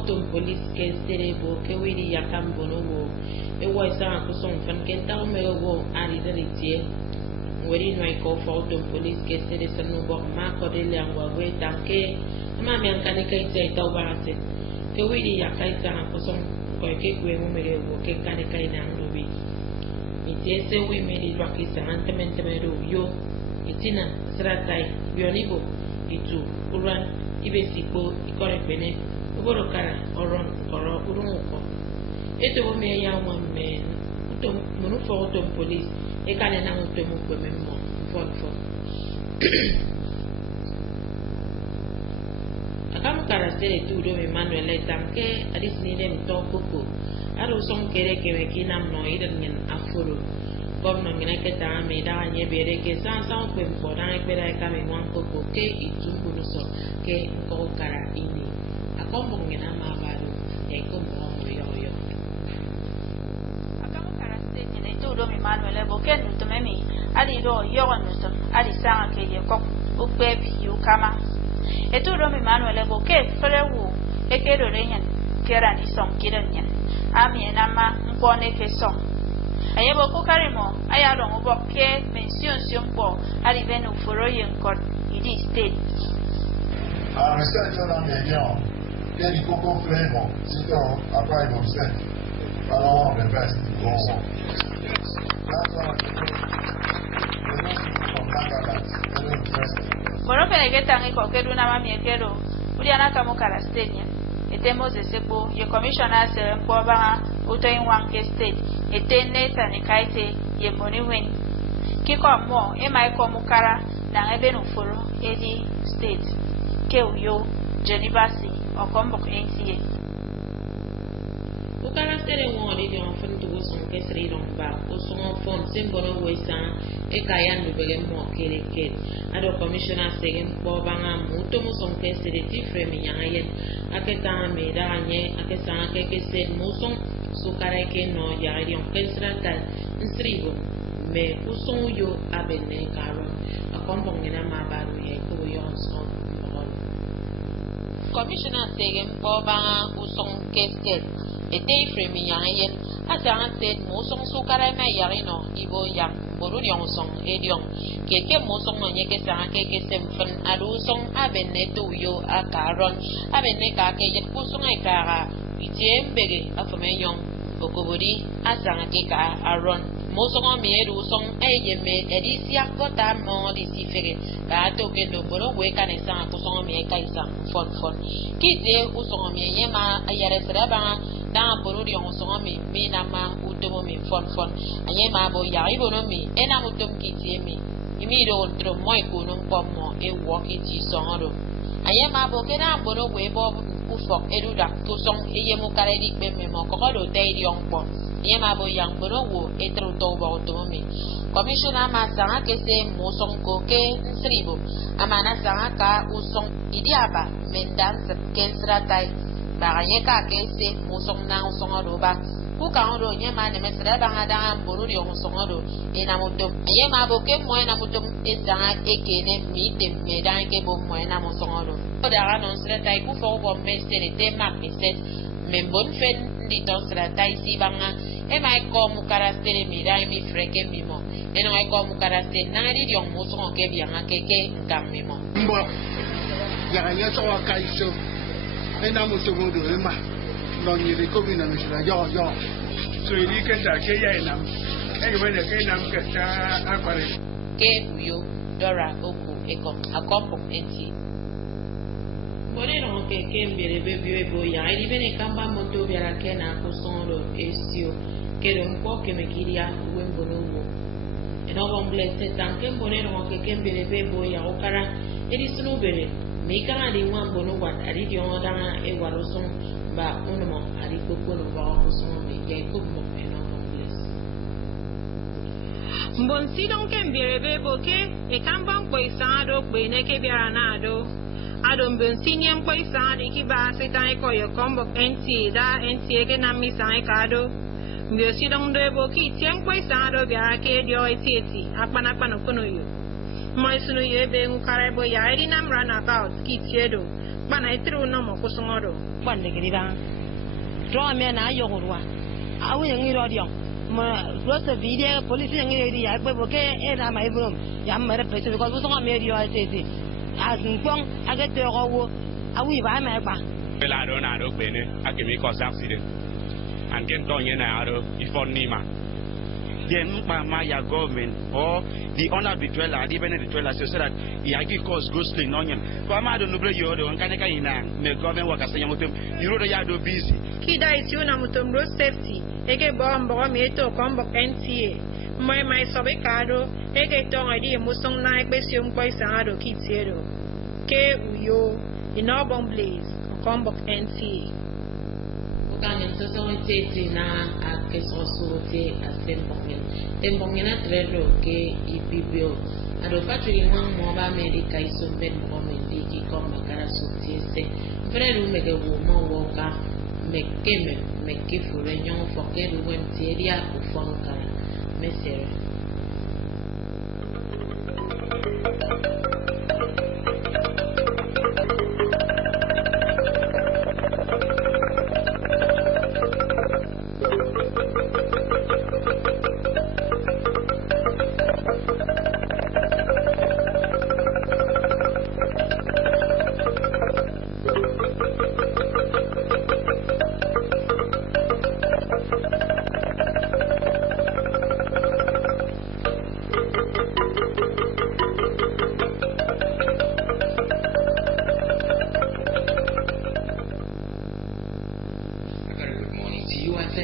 auto police ke serebo ke wiri yakambono wo e woisa ko son fan ke taw me wo ari de tie wori no ko auto police ke sere sanu bo ma ko de langwa we tanke ma me an kan ke sai taw barate ke wiri yakai sa ko son ko ke kwe mo mere wo ke kan kai na ndobi ite se we me di raki sa antemente me do yo itina sratai bionibo itu uran ibe sipo ikore pene uboro kara oron koro urunko eto bo me ya wa me uto munu fo auto police e kane na uto mu ko memmo fo akam kara sere tu do me manuel tanke adis ni dem to koko aro son kere ke me kinam no idan nyen afuro kom no ngene ke ta me da nye bere ke san san ko mpo da ke da ka me wan koko ke itumbu no so ke ko kara ini akombo ngena ma baru e ko mo yo akam kara se nyene tu do me manuel bo ke no to me mi ali do yo no to ali sa ke ye ko o pe bi yu kama etu do me manuel bo ke frewu e ke do re nyen kera ni son kidan nyen ami na ma ngone ke son ayebo ko karimo ayalo ngo ke mention siompo ali benu foro yen kod idi state research on the young get the cocoa flavor sit on apply themselves one of the best go on that's one of the from Netherlands very interesting boro pele getangi ko kedu na mami ekero uli anaka mo kala state nya etemo zesepo ye commissioner se mpo ba uto in one state etenne tanikaite ye moni wen kiko mo e mai ko mukara na ebe no foro edi state ke uyo Genevasi okombok NTA ukara sere woni di on fun to son ke sri long ba o son fon simbolo wesa e kaya no bele mo kere ke ado commissioner segem po banga muto mo son ke sere ti fremi nyayen aketa me da nye akesa ke se mo son sukara ke no ya ri on ke srata nsrigo me uson yo abene karo akombong ngena ma baru ye ko yo son commissioner segem po banga uson ke state ete frame yangen asa said mosong sukara ma yarino ibo yang boru yang song ediong keke mosong nye ke sa ke semfen adu song abenne to yo akaron abenne ka ke yet kusong ai kara itiembege afamenyong okobodi asa ke ka aron mosong mi edu song eyeme edisia kota mo di sifere ka to ke do boru we kan sa kusong mi kai sa fon kite usong mi yema ayare seraba dan boro di on songa mi na ma utomo mi fon anye ma bo ya ibo no mi ena mutom kiti mi imi do tro mo ko no pomo e wo kiti songa do anye ma bo ke na boro we bo ku fok edu da to song eye mu kare di pe me mo ko do te di on po anye ma bo yang boro wo e tro to bo utomo mi commissioner ma sanga ke se mo song ko ke sribo amana sanga ka usong idiaba mendans kensra tai baganye ka ke se musong na usong do ba ku ka ndo nye ma ne mesra ba ngada mburu ri usong do ina mutum ye ma bo ke mo ina mutum ezanga ekene mi de medan ke bo mo ina musong do o da ga non sra tai ku fo bo mesere te ma meset men bon fen di ton sra tai si banga e mai ko mu karastere mi dai mi freke mi mo e no ai ko mu karastere na ri di on musong ke bianga ke ngam mi mo mbo ya ga nye so wa kai so ena muso mo do ema no ni de ko bi na misra yo so ni ke ta ke ya ina e we ne ke na ke ta akware ke uyo dora oku eko akompo enti bore no ke mbere bebio ebo ya iri bene kamba moto biara ke na kusonro esio ke do mpo ke mekiria we mbono wo eno bon blesse tanke bore no ke mbere bebo ya okara eri sunu bere Mika di wan bono wat ari di on da e waro son ba uno ari koko no ba ko son mi ke ko mo eno bless mbon si don ken birebe boke e kan ban ko isado pe ne ke biara na ado mbon si nyen ko isado ki ba se tan ko yo kombo NTA ke na mi san ka do mbio si don do boki tien ko isado biara ke dio etieti akpana kono yo Moisunu yebe nkarebo ya eri nam runabout kitiedo bana itru no mo kusungoro kwande giriba draw me na yogurwa awu ngiro dio mo rose video police ngiro dio ya boke era mai brum ya mare pese ko so me dio atete asunpon agete owo awu ba ma gba la do na do pe ni akemi cause accident and get don yen na aro ifo nima then my government or the owner of the trailer, even the trailer, so that he agreed cause go slay no yen. For my don't know you the one kind of me government work as a young you know the yard busy. Kida is you na mutum road safety. Ege bomb me to combo NTA. My sobekado, ege tong adi musong na ekbesium poisado kitiero. Ke uyo in urban blaze combo NTA. Kan society na society tembongin na trelo ke ipibio ado patri ngong mo ba medica iso ben mo mendiki ko makara society frero mege wo mo wo ka meke fure nyon foke ru wen teria o fonkara mesere.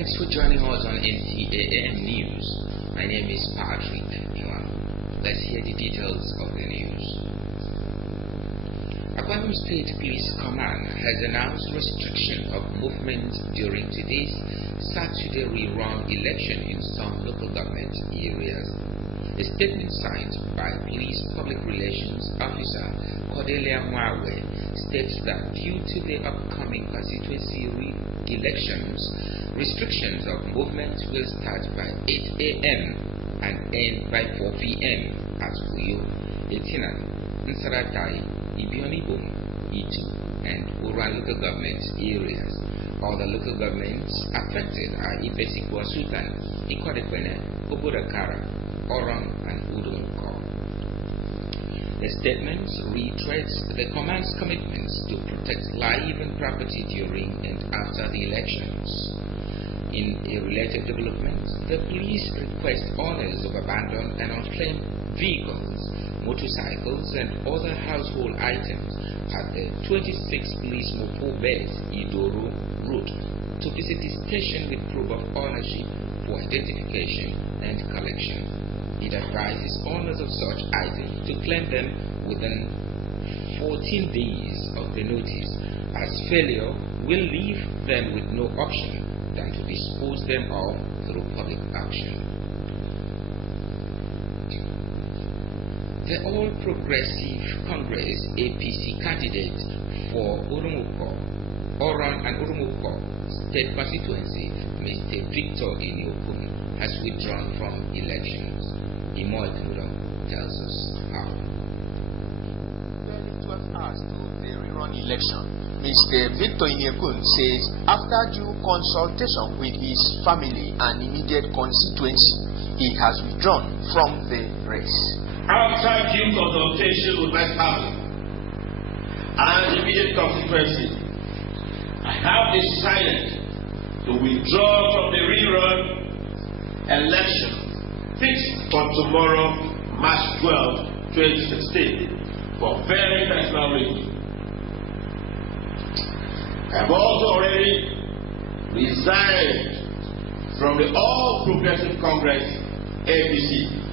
Thanks for joining us on NTA News. My name is Patrick. Let's hear the details of the news. Akwa Ibom State Police Command has announced restriction of movement during today's Saturday rerun election in some local government areas. A statement signed by Police Public Relations Officer Cordelia Mwawe states that due to the upcoming constituency elections, restrictions of movement will start by 8 a.m. and end by 4 p.m. at Uyo, Etinan, Nsaratai, Ibionibum, Itu, and Uran local government areas. Other local governments affected are Ibesikwa Sultan, Ikodekwene, Obodakara, Orang, and Udumko. The statement reiterates the command's commitments to protect life and property during and after the elections. In a related development, the police request owners of abandoned and unclaimed vehicles, motorcycles, and other household items at the 26 Police Mopo Base Idoro route to visit the station with proof of ownership for identification and collection. It advises owners of such items to claim them within 14 days of the notice, as failure will leave them with no option than to dispose them of through public action. The All Progressive Congress APC candidate for Urumuko, Oran and Urumuko State Constituency, Mr. Victor Iniokun, has withdrawn from elections. Imoy Kingdom tells us how. 12 hours to the rerun election, Mr. Victor Iniokun says after due consultation with his family and immediate constituency, he has withdrawn from the race. After due consultation with my family and immediate constituency, I have decided to withdraw from the rerun election fixed for tomorrow, March 12, 2016, for very personal reasons. I have also already resigned from the All Progressive Congress APC.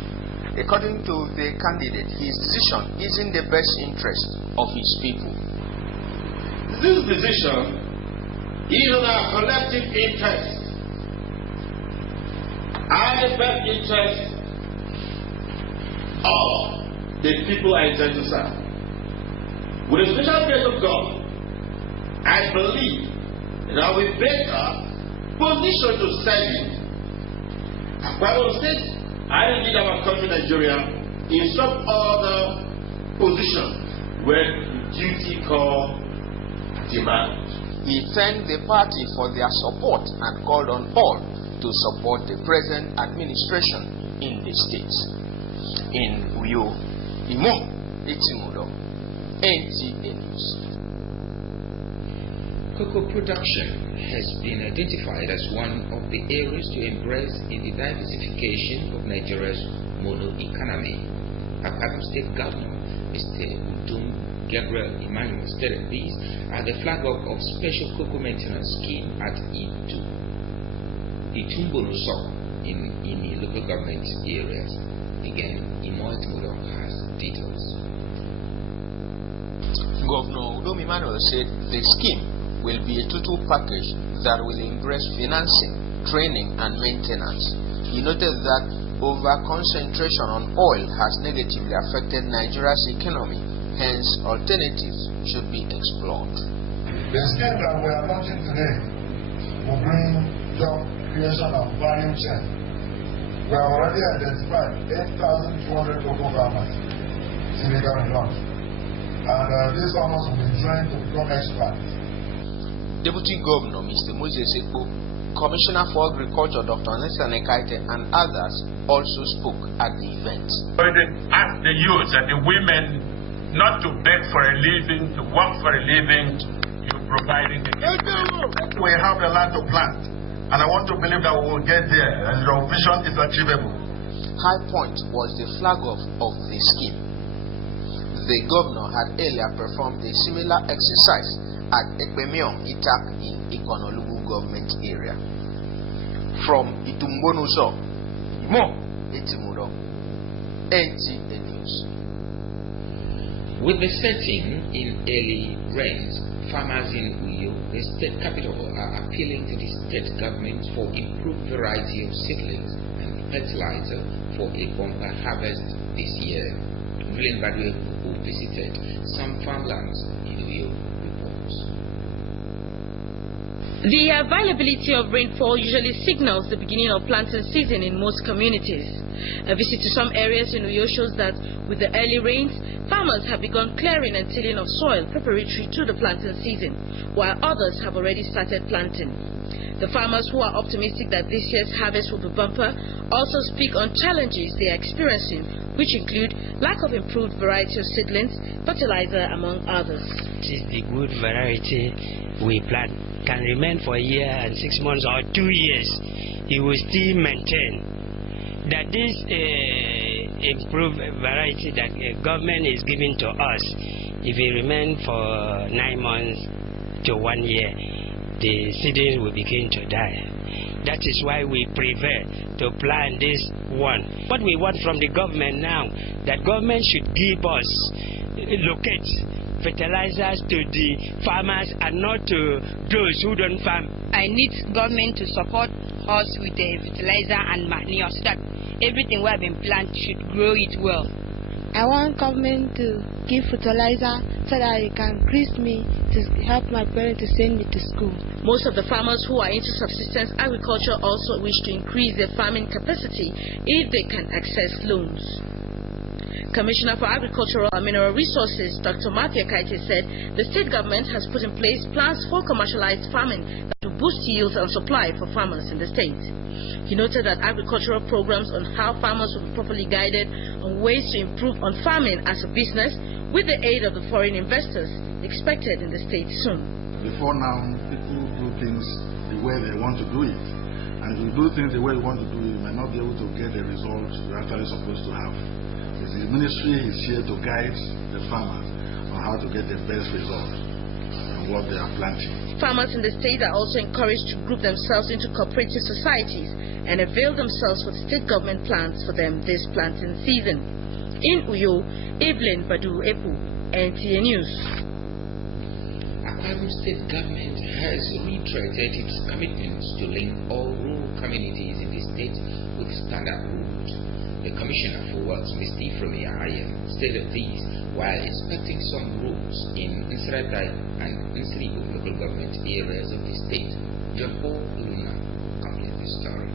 According to the candidate, his decision is in the best interest of his people. This decision is in our collective interest and the best interest of the people I intend to serve. With the special grace of God, I believe that I will be better positioned to serve you. Akwa Ibom State, I lead our country, Nigeria, in some other position where duty call demand. He thanked the party for their support and called on all to support the present administration in the state. In Uyo, Imo, Itimudo, NTA News. Cocoa production has been identified as one of the areas to embrace in the diversification of Nigeria's mono economy. Akwa State Governor Mr. Udum Gabriel Emmanuel stated these are the flag of special cocoa maintenance scheme at Itumbonuso in the local government areas. Again, Imoitmudo has details. Governor Udum Emmanuel said the scheme will be a total package that will embrace financing, training, and maintenance. He noted that over-concentration on oil has negatively affected Nigeria's economy, hence alternatives should be explored. The scheme that we are launching today will bring job creation and value chain. We have already identified 8,200 cocoa farmers in the current launch, and these farmers will be trained to become experts. Deputy Governor Mr. Moses Ekpo, Commissioner for Agriculture Dr. Nelson Ekaite, and others also spoke at the event. Ask the youth and the women not to beg for a living, to work for a living. You're providing the we have the land to plant, and I want to believe that we will get there, and your vision is achievable. High Point was the flag of the scheme. The governor had earlier performed a similar exercise at Ekpemion Itak in Ikonolugu government area. From Itumbonuso, Mo Etimudo, NTA News. With the setting in early rains, farmers in Uyo, the state capital, are appealing to the state government for improved variety of seedlings and fertilizer for a bumper harvest this year. Evelyn Badwe, who visited some farmlands in Uyo, the availability of rainfall usually signals the beginning of planting season in most communities. A visit to some areas in Uyo shows that with the early rains, farmers have begun clearing and tilling of soil preparatory to the planting season, while others have already started planting. The farmers who are optimistic that this year's harvest will be bumper also speak on challenges they are experiencing, which include lack of improved variety of seedlings, fertilizer, among others. This is the good variety we plant. Can remain for a year and 6 months or 2 years. It will still maintain that this improved variety that the government is giving to us, if it remain for 9 months to 1 year, the seedlings will begin to die. That is why we prefer to plant this one. What we want from the government now, that government should give us locate fertilizers to the farmers and not to those who don't farm. I need government to support us with the fertilizer and manure so that everything we have been planted should grow it well. I want government to give fertilizer so that it can increase me to help my parents to send me to school. Most of the farmers who are into subsistence agriculture also wish to increase their farming capacity if they can access loans. Commissioner for Agricultural and Mineral Resources, Dr. Matthew Kaite, said the state government has put in place plans for commercialized farming that will boost yields and supply for farmers in the state. He noted that agricultural programs on how farmers will be properly guided on ways to improve on farming as a business with the aid of the foreign investors expected in the state soon. Before now, people do things the way they want to do it. And if you do things the way you want to do it, you might not be able to get the results you're actually supposed to have. The ministry is here to guide the farmers on how to get the best result and what they are planting. Farmers in the state are also encouraged to group themselves into cooperative societies and avail themselves with state government plans for them this planting season. In Uyo, Evelyn Badu Epu, NTA News. Akwa State government has reiterated its commitments to link all rural communities in the state with standard roads. The Commissioner for Works, Mr. Ifremi Ayan, stated these while inspecting some roads in Nsratai and Nsrigo local government areas of the state. John Paul Luna completes the story.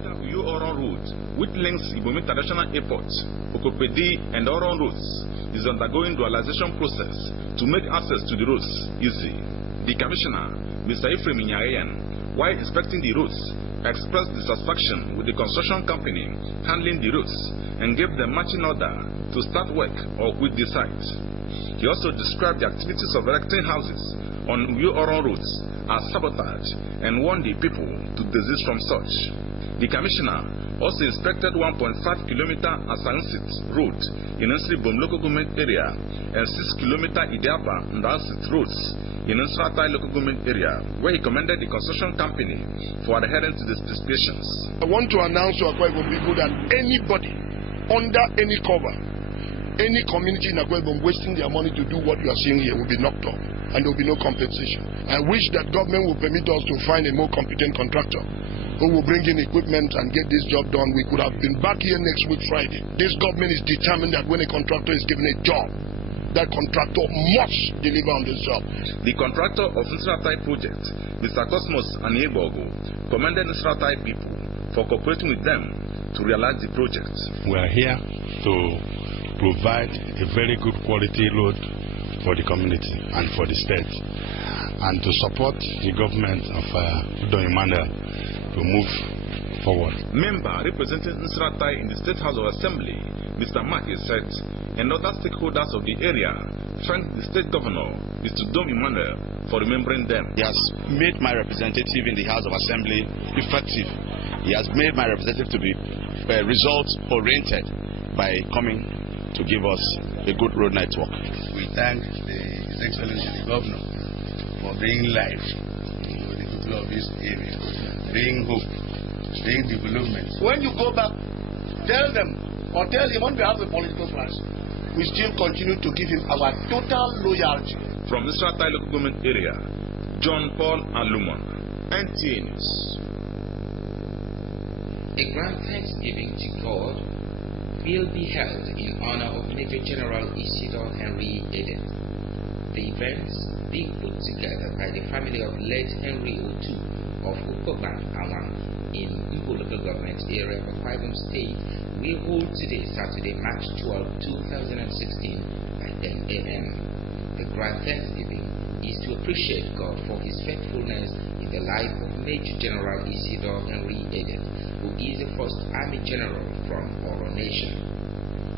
The Uyo Oron Road, which links Ibom International Airport, Okopedi, and Oron Roads, is undergoing dualization process to make access to the roads easy. The Commissioner, Mr. Ephraim Nyayen, while inspecting the roads, expressed dissatisfaction with the construction company handling the roads and gave them marching order to start work or quit the site. He also described the activities of erecting houses on Uyo-Oron roads as sabotage and warned the people to desist from such. The Commissioner also inspected 1.5-kilometer Asansit Road in Nsribom local government area and 6-kilometer Idiaba and Ansit roads in Nsratai local government area, where he commended the construction company for adhering to the specifications. I want to announce to Akwa Ibom people that anybody under any cover, any community in Akwa Ibom wasting their money to do what you are seeing here will be knocked off, and there will be no compensation. I wish that government will permit us to find a more competent contractor who will bring in equipment and get this job done. We could have been back here next week Friday. This government is determined that when a contractor is given a job, that contractor must deliver on this job. The contractor of Nsratai project, Mr. Cosmos Aniebogo, commended Nsratai people for cooperating with them to realize the project. We are here to provide a very good quality road for the community and for the state, and to support the government of Don Emmanuel to move forward. Member representing Nsratai in the State House of Assembly, Mr. Maki, said, and other stakeholders of the area thanked the state governor, Mr. Dom Emmanuel, for remembering them. He has made my representative in the House of Assembly effective. He has made my representative to be result-oriented by coming to give us a good road network. We thank His Excellency the Governor for bringing life to the people of this area, bringing hope, bringing development. When you go back, tell them or tell him on behalf of the political class, we still continue to give him our total loyalty. From the Nsratai local government area, John Paul Alumon, NTA News. A grand thanksgiving to God will be held in honor of Major General Isidore Henry Eden. The events being put together by the family of late Henry Otu of Ukoban Awang in Mbo local government area of Akwa Ibom State will hold today, Saturday, March 12, 2016 by 10 a.m. The grand thanksgiving is to appreciate God for His faithfulness in the life of Major General Isidore Henry Eden, who is the first Army General from our nation.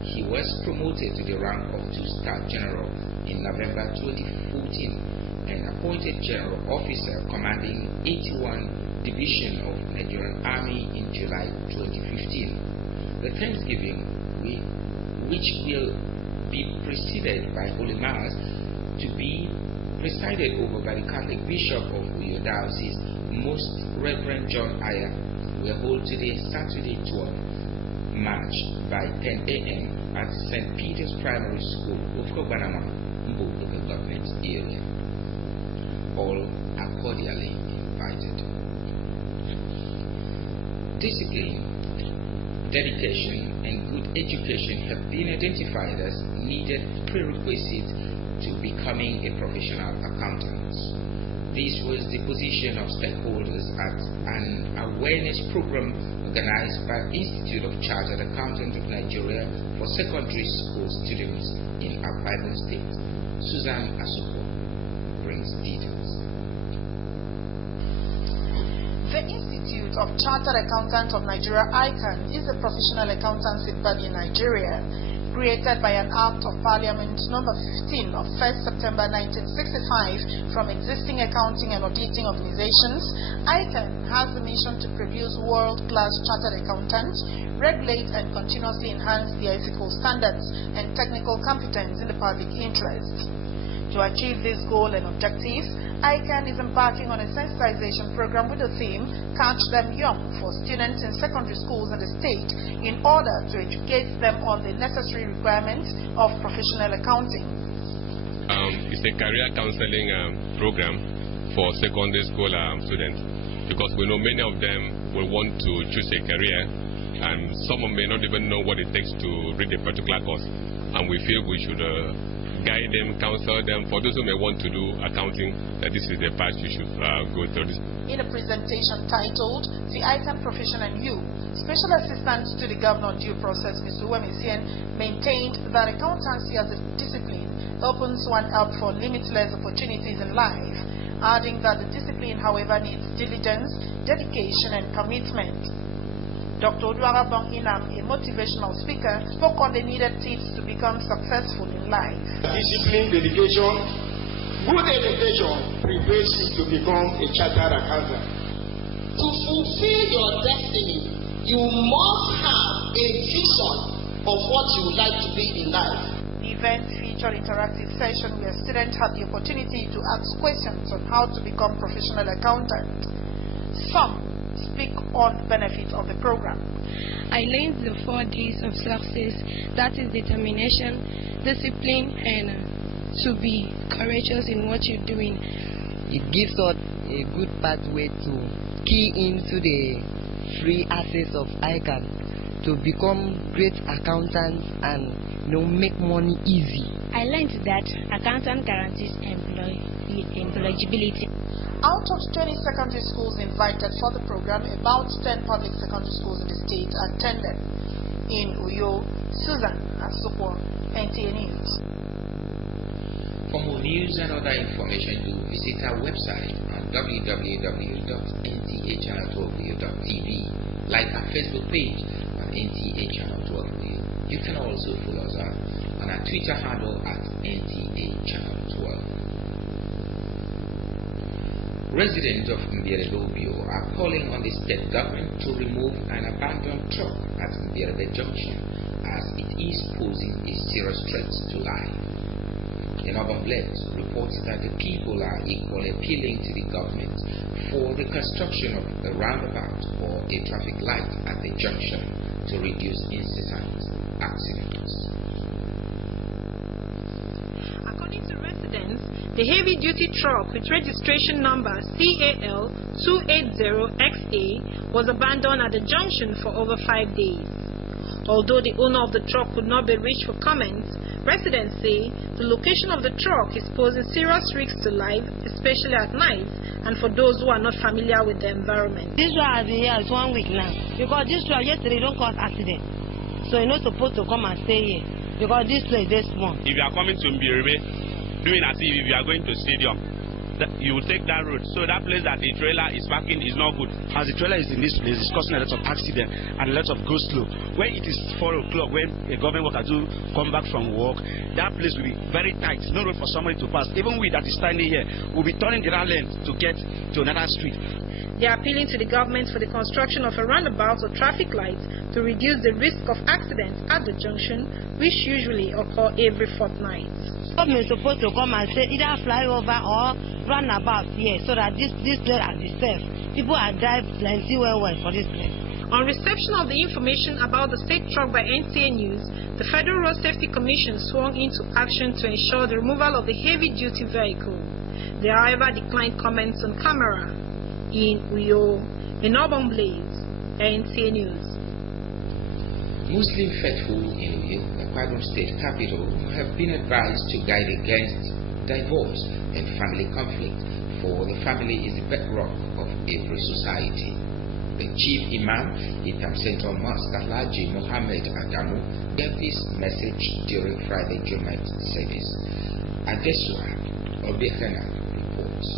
He was promoted to the rank of 2-star General in November 2014 and appointed General Officer commanding 81 Division of Nigerian Army in July 2015. The Thanksgiving, which will be preceded by Holy Mass, to be presided over by the Catholic Bishop of Uyo Diocese, Most Reverend John Aya, will hold today, Saturday, 12 March by 10 a.m. at St. Peter's Primary School, Ukobanama, Mbo local government area. All are cordially invited. Discipline, dedication, and good education have been identified as needed prerequisites to becoming a professional accountant. This was the position of stakeholders at an awareness program organized by Institute of Chartered Accountants of Nigeria for secondary school students in Akwa Ibom State. Susan Asuko brings details. The Institute of Chartered Accountants of Nigeria, ICAN, is a professional accountancy body in Nigeria, created by an Act of Parliament number 15 of 1st September 1965 from existing accounting and auditing organizations. ICAN has the mission to produce world-class chartered accountants, regulate and continuously enhance the ethical standards and technical competence in the public interest. To achieve this goal and objective, ICAN is embarking on a sensitization program with the theme Catch Them Young for students in secondary schools in the state in order to educate them on the necessary requirements of professional accounting. It's a career counseling program for secondary school students, because we know many of them will want to choose a career and some may not even know what it takes to read a particular course, and we feel we should guide them, counsel them. For those who may want to do accounting, that this is the path you should go through. In a presentation titled The ICAN Profession and You, Special Assistant to the Governor on Due Process, Mr. Wemisian, maintained that accountancy as a discipline opens one up for limitless opportunities in life, adding that the discipline, however, needs diligence, dedication, and commitment. Dr. Oduagabong Inam, a motivational speaker, spoke on the needed tips to become successful in life. Discipline, dedication, good education prepares you to become a chartered accountant. To fulfill your destiny, you must have a vision of what you would like to be in life. The event featured interactive session where students had the opportunity to ask questions on how to become professional accountant. Some speak on the benefits of the program. I learned the 4 Ds of success, that is determination, discipline, and to be courageous in what you're doing. It gives us a good pathway to key into the free access of ICANN to become great accountants and make money easy. I learned that accountant guarantees employability. Out of 20 secondary schools invited for the program, about 10 public secondary schools in the state attended. In Uyo, Susan Asukwo, NTA News. For more news and other information, do visit our website on www.ntachannel12.tv. Like our Facebook page on NTA Channel 12. You can also follow us on our Twitter handle at NTA Channel 12. Residents of Mbierebe are calling on the state government to remove an abandoned truck at Mbierebe Junction as it is posing a serious threat to life. The Northern Blade reports that the people are equally appealing to the government for the construction of a roundabout or a traffic light at the junction to reduce incessant accidents. According to residents, the heavy-duty truck with registration number CAL 280XA was abandoned at the junction for over 5 days. Although the owner of the truck could not be reached for comment, residents say the location of the truck is posing serious risks to life, especially at night, and for those who are not familiar with the environment. This one has been here 1 week now, because this truck yesterday don't cause accident. So you're not supposed to come and stay here, because this place is small. If you are coming to Mbierebe, doing as if you are going to stadium, you will take that road. So that place that the trailer is parking is not good. As the trailer is in this place, it's causing a lot of accident and a lot of go slow. When it is 4 o'clock, when a government worker do come back from work, that place will be very tight. No road for somebody to pass. Even we that is standing here will be turning the lane to get to another street. They are appealing to the government for the construction of a roundabout or traffic light to reduce the risk of accidents at the junction, which usually occur every fortnight. Government is supposed to come and say either flyover or roundabout here, so that this place are safe. People are dying plenty well for this place. On reception of the information about the state truck by NTA News, the Federal Road Safety Commission swung into action to ensure the removal of the heavy-duty vehicle. They, however, declined comments on camera. In Uyo, in Urban Blaze, NTA News. Muslim faithful in Uyo, the Kwara State capital, have been advised to guide against divorce and family conflict, for the family is the bedrock of every society. The chief imam, Itam Central Mosque, Alhaji Muhammad Adamu, gave this message during Friday Jumat service. Adesua Obekana reports.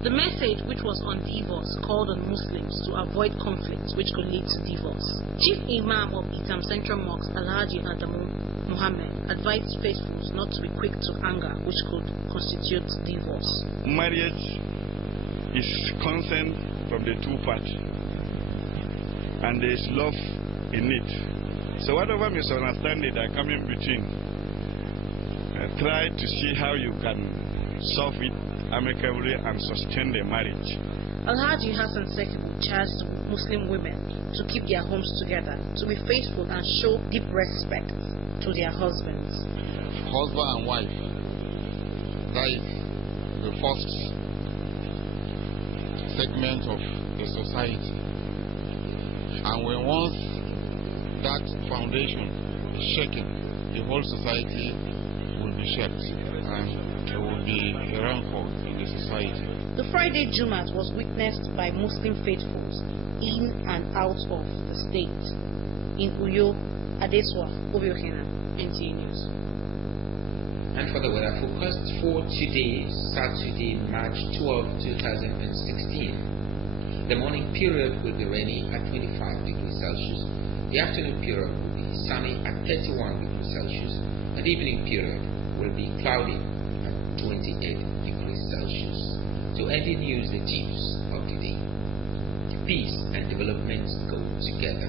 The message, which was on divorce, called on Muslims to avoid conflicts which could lead to divorce. Chief Imam of Itam Central Mosque, Alhaji Adamu Muhammad, advised faithfuls not to be quick to anger, which could constitute divorce. Marriage is consent from the two parties, and there is love in it. So whatever misunderstanding that come in between, try to see how you can solve it amicably and sustain the marriage. Alhaji Hassan Sekibu charged Muslim women to keep their homes together, to be faithful and show deep respect to their husbands. Husband and wife, that is the first segment of the society. And when once that foundation is shaken, the whole society will be shaken, and there will be a rancor in the society. The Friday Jumat was witnessed by Muslim faithfuls in and out of the state. in Uyo, Adeswa, Obiokena, NTA News. And for the weather forecast for today, Saturday, March 12, 2016. The morning period will be rainy at 25 degrees Celsius. The afternoon period will be sunny at 31 degrees Celsius. And the evening period will be cloudy at 28 degrees Celsius. To end the news, the tips of the day. Peace and development go together.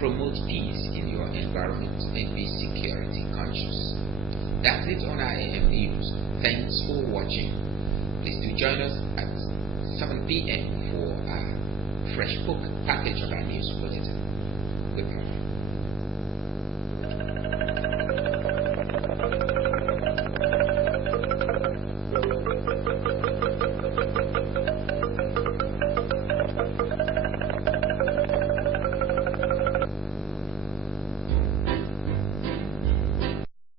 Promote peace in your environment and be security conscious. That's it on our AM News. Thanks for watching. Please do join us at 7 p.m. for our fresh book package of our news bulletin. Good morning.